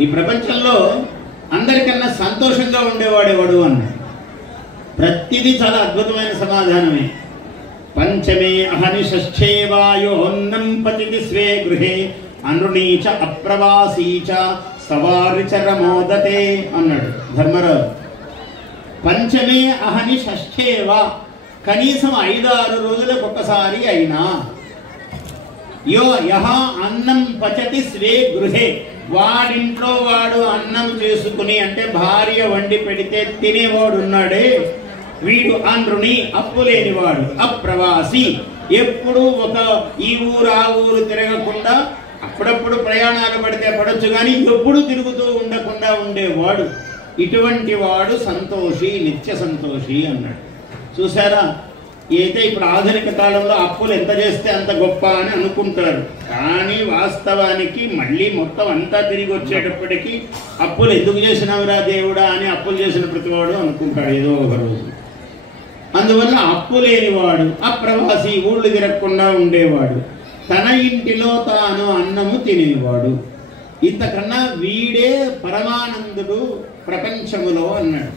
ఈ ప్రపంచంలో అందరికన్నా సంతోషంగా ఉండేవాడెవడు అన్నాడు. ప్రతిదీ చాలా అద్భుతమైన సమాధానమే. పంచమే అహని షష్ఠే వాయోన్నం పతితి స్వే గృహే అనృణీచ అప్రవాసీచ సవారిచర మోదతే అన్నాడు ధర్మరాజు. పంచమే అహని షష్ఠేవా, కనీసం 5-6 రోజులకు ఒకసారి అయినా. యో యహ అన్నం పచతి స్వే గృహే, వాడింట్లో వాడు అన్నం చేసుకుని అంటే భార్య వండి పెడితే తినేవాడు ఉన్నాడే వీడు అనృణి, అప్పు లేనివాడు. అప్రవాసి, ఎప్పుడు ఒక ఈ ఊరు ఆ ఊరు తిరగకుండా, అప్పుడప్పుడు ప్రయాణాలు పడితే పడొచ్చు కానీ ఎప్పుడు తిరుగుతూ ఉండకుండా ఉండేవాడు. ఇటువంటి వాడు సంతోషి, నిత్య సంతోషి అన్నాడు. చూసారా, అయితే ఇప్పుడు ఆధునిక కాలంలో అప్పులు ఎంత చేస్తే అంత గొప్ప అని అనుకుంటారు. కానీ వాస్తవానికి మళ్ళీ మొత్తం అంతా తిరిగి వచ్చేటప్పటికీ అప్పులు ఎందుకు చేసినవురా దేవుడా అని అప్పులు చేసిన ప్రతివాడు అనుకుంటాడు ఏదో ఒక రోజు. అందువల్ల అప్పు లేనివాడు, అప్రవాసి, ఊళ్ళు తిరగకుండా ఉండేవాడు, తన ఇంటిలో తాను అన్నము తినేవాడు. ఇంతకన్నా వీడే పరమానందుడు ప్రపంచములో అన్నాడు.